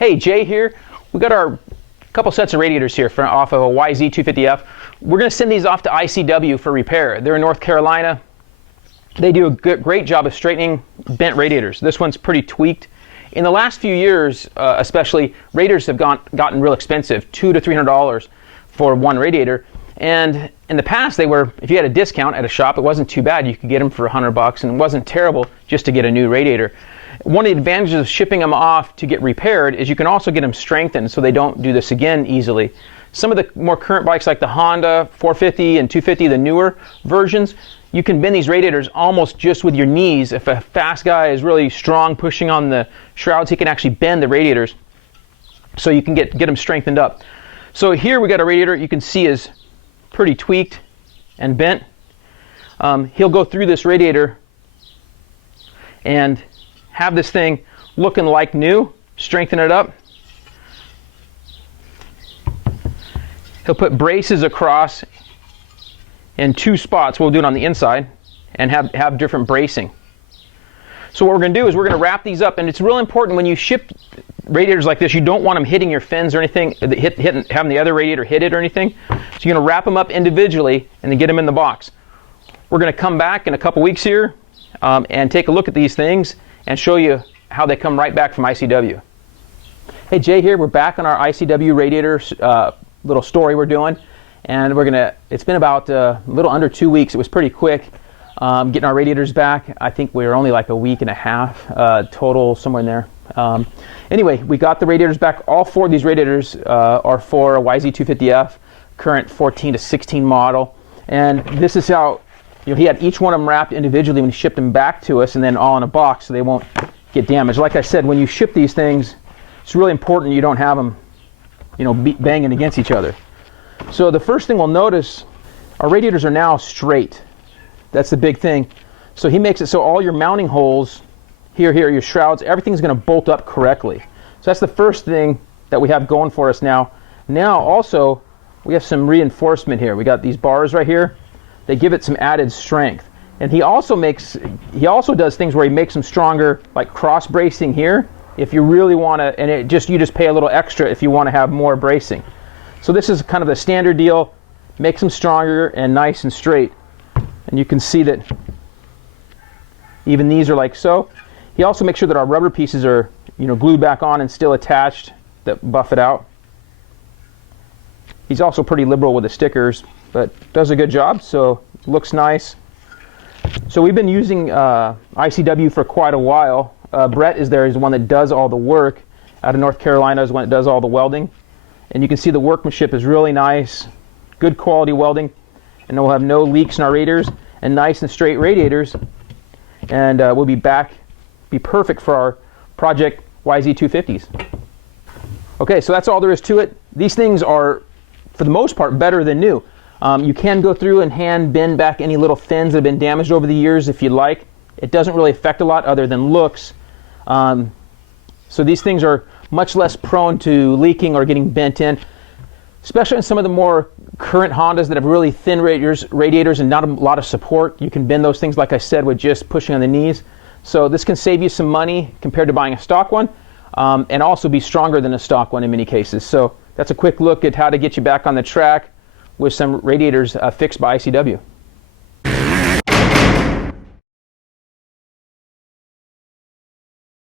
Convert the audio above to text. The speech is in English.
Hey, Jay here. We got our couple sets of radiators here off of a YZ250F. We're going to send these off to ICW for repair. They're in North Carolina. They do a great job of straightening bent radiators. This one's pretty tweaked. In the last few years, especially, radiators have gotten real expensive, $200 to $300 for one radiator. And in the past, they were, if you had a discount at a shop, it wasn't too bad. You could get them for $100, and it wasn't terrible just to get a new radiator. One of the advantages of shipping them off to get repaired is you can also get them strengthened so they don't do this again easily. Some of the more current bikes like the Honda 450 and 250, the newer versions, you can bend these radiators almost just with your knees. If a fast guy is really strong pushing on the shrouds, he can actually bend the radiators so you can get them strengthened up. So here we got a radiator you can see is pretty tweaked and bent. He'll go through this radiator and have this thing looking like new, strengthen it up. He'll put braces across in two spots. We'll do it on the inside and have different bracing. So what we're going to do is we're going to wrap these up, and it's real important when you ship radiators like this, you don't want them hitting your fins or anything, having the other radiator hit it or anything. So you're going to wrap them up individually and then get them in the box. We're going to come back in a couple weeks here and take a look at these things and show you how they come right back from ICW. Hey, Jay here. We're back on our ICW radiators little story we're doing, and it's been about a little under 2 weeks. It was pretty quick getting our radiators back. I think we were only like a week and a half total, somewhere in there. Anyway, we got the radiators back. All four of these radiators are for a YZ250F, current 14 to 16 model, and this is how he had each one of them wrapped individually when he shipped them back to us, and then all in a box so they won't get damaged. Like I said, when you ship these things, it's really important you don't have them banging against each other. So the first thing we'll notice, our radiators are now straight. That's the big thing. So he makes it so all your mounting holes, here, your shrouds, everything's going to bolt up correctly. So that's the first thing that we have going for us now. Now also, we have some reinforcement here. We got these bars right here. They give it some added strength. And he also does things where he makes them stronger, like cross bracing here, if you really want to, and you just pay a little extra if you want to have more bracing. So this is kind of the standard deal, makes them stronger and nice and straight. And you can see that even these are like so. He also makes sure that our rubber pieces are glued back on and still attached, that buff it out. He's also pretty liberal with the stickers, but does a good job, so looks nice. So we've been using ICW for quite a while. Brett is there. He's the one that does all the work. Out of North Carolina is the one that does all the welding. And you can see the workmanship is really nice, good quality welding, and we'll have no leaks in our radiators and nice and straight radiators. And we'll be perfect for our Project YZ250s. Okay, so that's all there is to it. These things are, for the most part, better than new. You can go through and hand bend back any little fins that have been damaged over the years if you'd like. It doesn't really affect a lot other than looks. So these things are much less prone to leaking or getting bent in, especially in some of the more current Hondas that have really thin radiators and not a lot of support. You can bend those things, like I said, with just pushing on the knees. So this can save you some money compared to buying a stock one, and also be stronger than a stock one in many cases. So that's a quick look at how to get you back on the track with some radiators fixed by ICW.